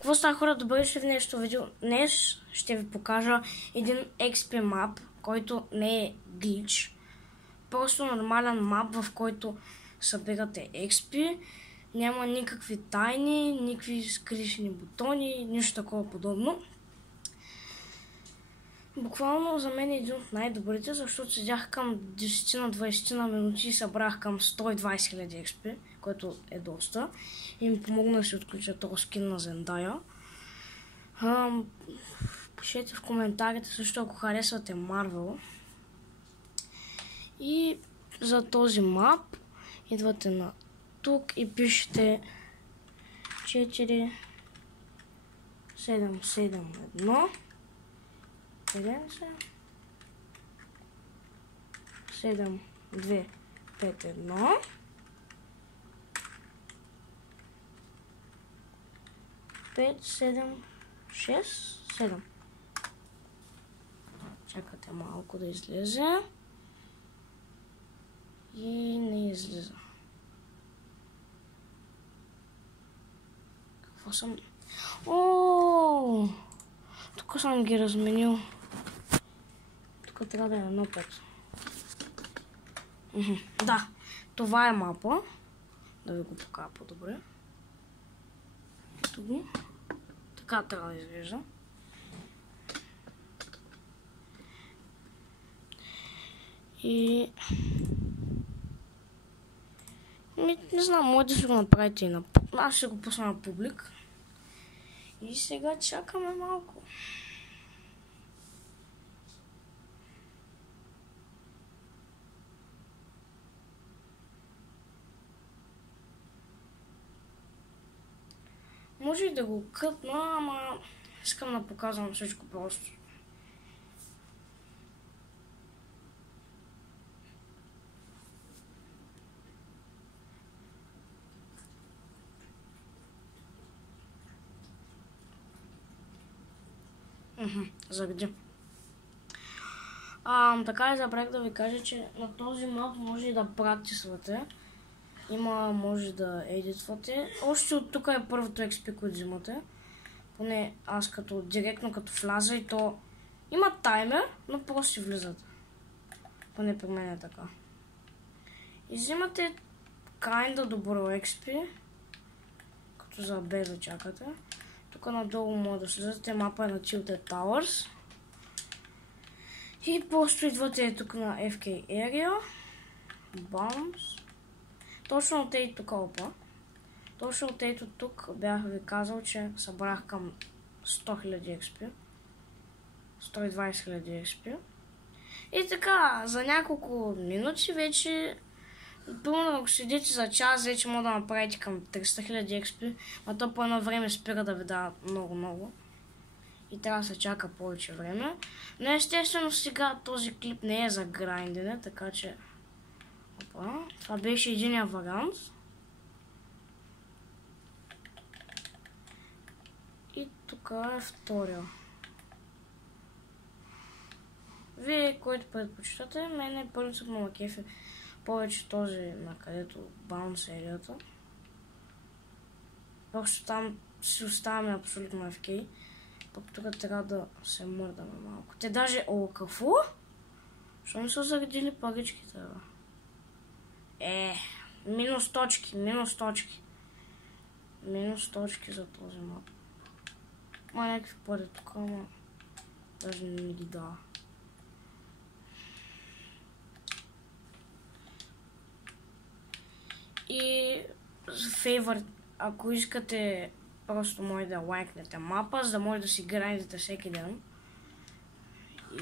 Какво става, хора? Добре дошли в нещо видео. Днес ще ви покажа един XP map, който не е глич. Просто нормален мап, в който събирате XP. Няма никакви тайни, никакви скришени бутони, нищо такова подобно. Буквално за мен е един от най-добрите, защото седях към 10-20 на минути и събрах към 120 000 XP, което е доста. И ми помогна да си отключа този скин на Зендая. Пишете в коментарите също, ако харесвате Marvel. И за този мап идвате на тук и пишете 4 7 7 1 7 2 5 1 5 7 6 7. Чакате малко да излезе. И не излиза. Какво съм? О! Тук съм ги разменил. Тук трябва да е едно 5. Да, това е мапа. Да ви го покажа по-добре. Ето го. Така трябва да изглежда. И... не знам, може да си го направите и на... Аз ще го пусна на публик. И сега чакаме малко. Може и да го кътна, ама искам да показвам всичко просто. Заради. Така и забрах да ви кажа, че на този мод може да практисвате. Може да едитвате. Още от тук е първото XP, което взимате. Поне аз директно като вляза и то има таймер, но просто си влизате. Поне при мен е така. И взимате kinda добро XP. Като за B да чакате. Тук надолу може да слизате, мапа е на Tilted Towers. И просто идвате тук на FK Area. Bombs. Точно от ей тук, Точно от ето тук бях ви казал, че събрах към 100 000 XP. 120 000 XP. И така, за няколко минути вече, примерно ако седите за час, вече може да направите към 300 000 XP, а то по едно време спира да ви дава много. И трябва да се чака повече време. Но естествено сега този клип не е за грайндене, така че... Това беше единия вариант. И тук е втория. Вие, който предпочитате, мене принципно на кефи повече този, на където баунс серията. Просто там си оставяме абсолютно FK. Пък тук трябва да се мърдаме малко. Те даже... какво? Защо не са заредили паричките, бе? Минус точки. Минус точки за този мап. Някакви пари тук, ама даже не ми ги дава. И за фейвор, ако искате, просто може да лайкнете мапа, за да може да си грайндите всеки ден.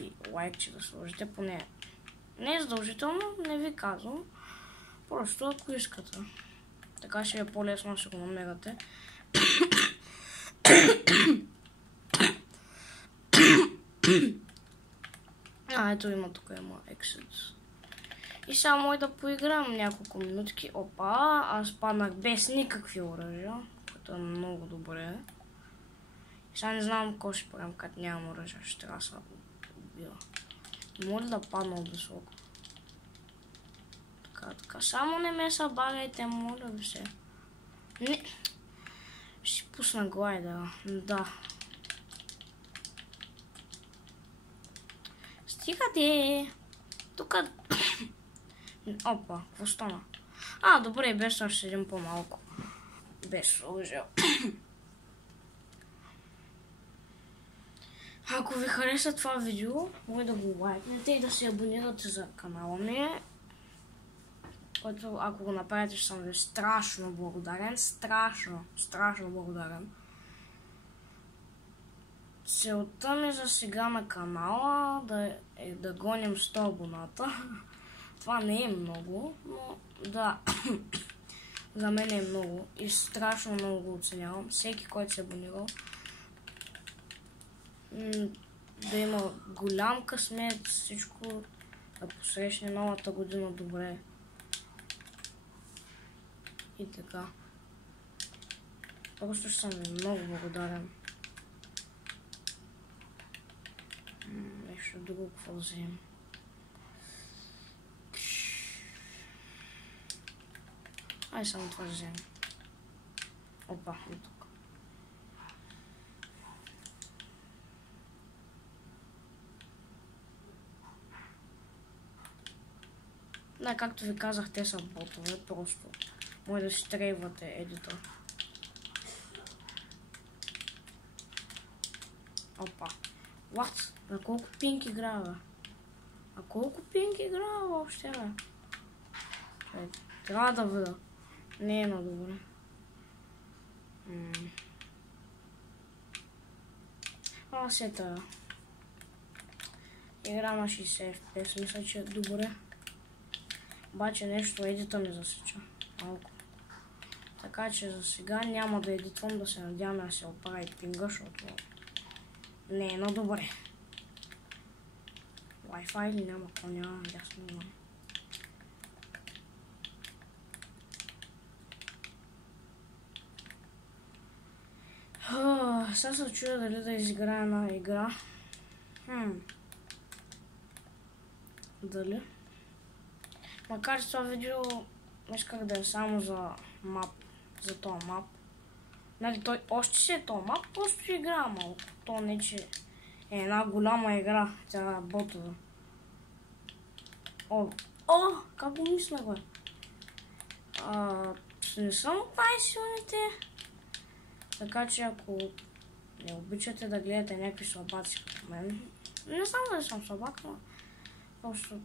И лайкче да сложите, поне не е задължително, не ви казвам. Просто ако искате. Така ще е по-лесно да се го намерате. Ето има тук Exit. И само може да поиграм няколко минутки. Опа, аз паднах без никакви оръжия, което е много добре. Сега не знам какво ще правим, като нямам оръжия, ще трябва да се убива. Може да падна от високо. Така, само не ме събагайте, моля ви се. Не. Ще си пусна глайдера. Да. Стига де. Тук... Опа, какво стана? Добре, без ще седим по-малко. Без лъжа. Ако ви хареса това видео, може да го лайкнете и да се абонирате за канала ми. Който, ако го направите, ще съм ви страшно благодарен. Страшно благодарен. Целта ми за сега на канала е да гоним 100 абоната. Това не е много, но да, за мен е много и страшно много го оценявам. Всеки, който се е абонирал, да има голям късмет, всичко да посрещне новата година добре. И така. Просто ще съм ви много благодарен. Нещо друго, какво да вземем. Ай, само това вземем. Опа, и тук. Да, както ви казах, те са ботове, просто може да си трейвате едитор. Опа. What? На колко пинг играе, бе? А колко пинг играе въобще, бе? Трябва да видя. Не е на добре. Сета. Игра на 60 FPS, мисля, че е добре. Обаче нещо едита ми засича. Малко. Така че за сега няма да едитвам, да се надяваме да се оправи пинга, защото не е на добре. Wi-Fi или няма, ако няма, ясно няма. Сега се чуя дали да изиграя една игра. Дали? Макар че това видео исках да е само за мап, за този мап. Нали, той още си е този мап, просто игра малко. То не че е една голяма игра, тя е ботова. Как го мисля, бе? Не съм от най-силните. Така че ако не обичате да гледате някакви слабаци като мен, не знам дали съм слабак, но просто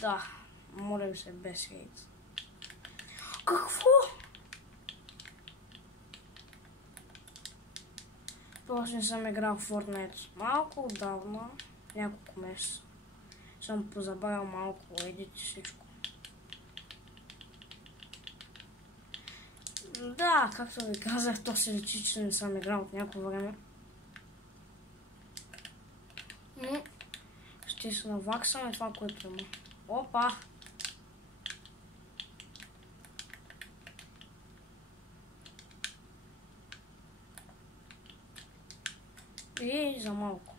да, моля ви се без хейт. Какво? Просто не съм играл в Fortnite малко отдавна, няколко месеца. Съм позабавил малко едит и всичко. Да, както ви казах, то се личи, че не съм играл от някакво време. Но ще се наваксаме това, което има. Опа! И за малко.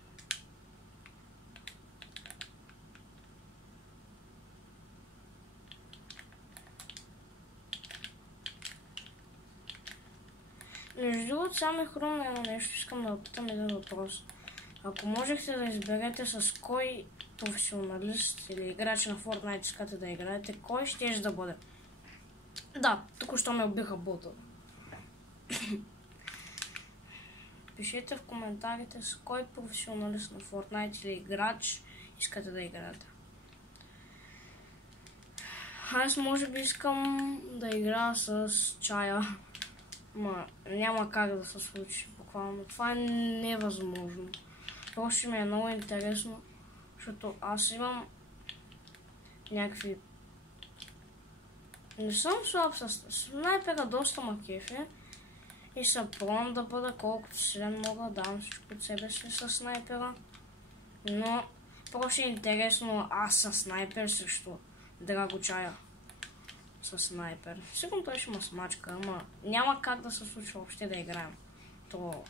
Между другото, само хрумна едно нещо, искам да питам един въпрос. Ако можехте да изберете с кой професионалист или играч на Fortnite искате да играете, кой ще да бъде? Да, току-що ме убиха бота. Пишете в коментарите с кой професионалист на Fortnite или играч искате да играете. Аз може би искам да играя с Чая. Няма как да се случи буквално. Това е невъзможно. Просто ми е много интересно, защото аз имам някакви... Не съм слаб с снайпера, доста ма кефи. И се пробвам да бъда колкото силен мога, давам всичко от себе си с снайпера. Но просто е интересно аз с снайпер срещу Драго Чая. С снайпер. Сигурно той ще има смачка, ама няма как да се случва въобще да играем. То...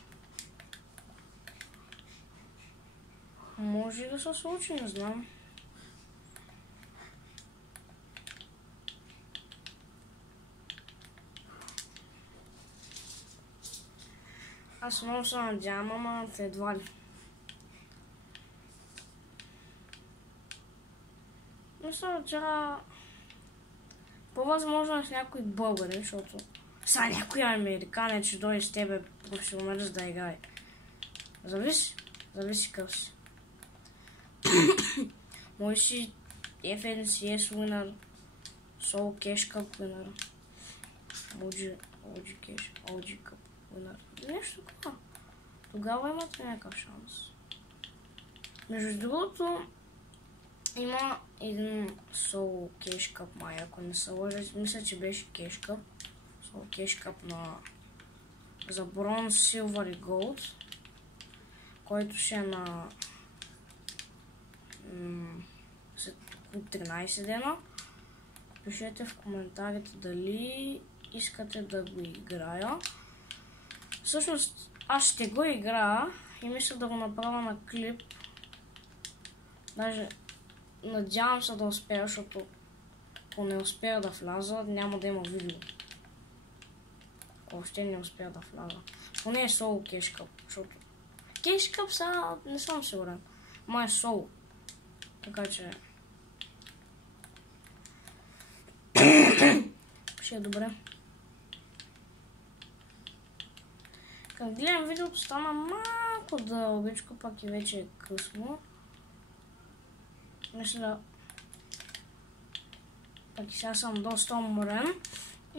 Може да се случи, не знам. Аз много се надявам, ама едва ли. Мисля, че по-възможно е с някой българин, защото сега някой американец ще дойде с тебе професионалист да играе. Зависи къв си. Може си FNCS winner, Soul Cash Cup winner, OG Cup winner. Нещо такова. Тогава имате някакъв шанс. Между другото, има един Soul Cash Cup май, ако не се лъжа, мисля, че беше Cash Cup. Soul Cash Cup за бронз, силвър и голд, който ще е на 13 дена. Пишете в коментарите дали искате да го играя. Всъщност аз ще го играя и мисля да го направя на клип. Даже надявам се да успея, защото ако не успея да вляза, няма да има видео. Въобще не успея да вляза. Поне е Soul Cash Cup, защото Cash Cup сега не съм сигурен. Май е Soul. Така че ще е добре. Като гледам видеото стана малко дългичко, пак и вече е късно. Мисля, пак и сега съм доста уморен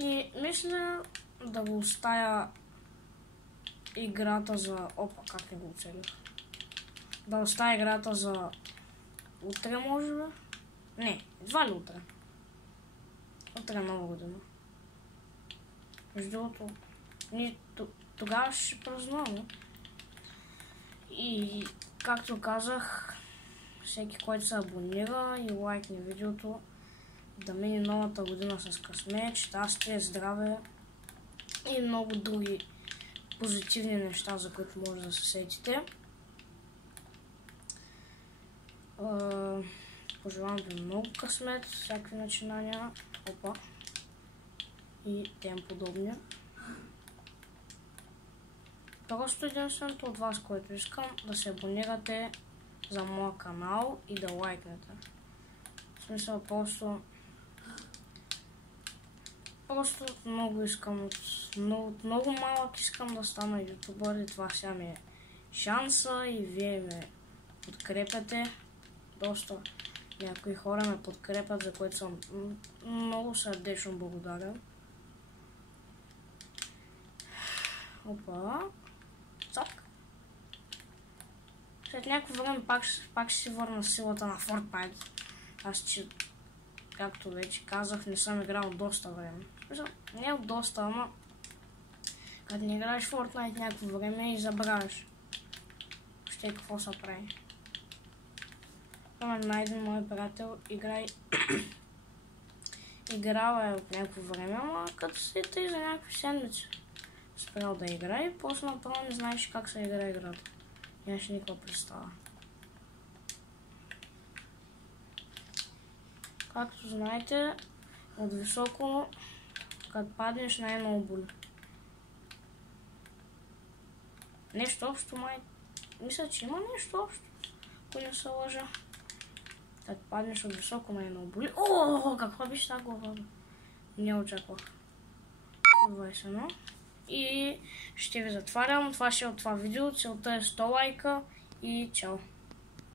и мисля да го оставя играта за... Опа, как не го оцелих. Да оставя играта за утре, може би? Не, едва ли утре. Утре е нова година. Между другото, тогава ще празнуваме. И както казах, всеки, който се абонира и лайкне видеото, да мине новата година с късмет, щастие, здраве и много други позитивни неща, за които може да се сетите. Пожелавам ви много късмет, всякакви начинания, опа, и тем подобни. Просто единственото от вас, което искам, да се абонирате за моя канал и да лайкнете. В смисъл, просто много искам, от много малък искам да стана ютубър и това сега ми е шанса и вие ме подкрепяте. Доста някои хора ме подкрепят, за което съм много сърдечно благодарен. Опа. Цак. След някакво време пак ще си върна силата на Fortnite. Аз, че, както вече казах, не съм играл доста време. Не от доста, ама като не играеш Fortnite някакво време и забравяш ще какво се прави. На един мой приятел играла е от някакво време, ама като си тъй за някакви седмици спрял да играе и после направо не знаеш как се играе играта. Нямаш никаква представа. Както знаете, от високо, като паднеш, най-много боли. Нещо общо май... Мисля, че има нещо общо, ако не се лъжа. Като паднеш от високо, най-много боли. О, каква беше тази глава? Не очаквах. 21. И ще ви затварям. Това ще е от това видео. Целта е 100 лайка и чао.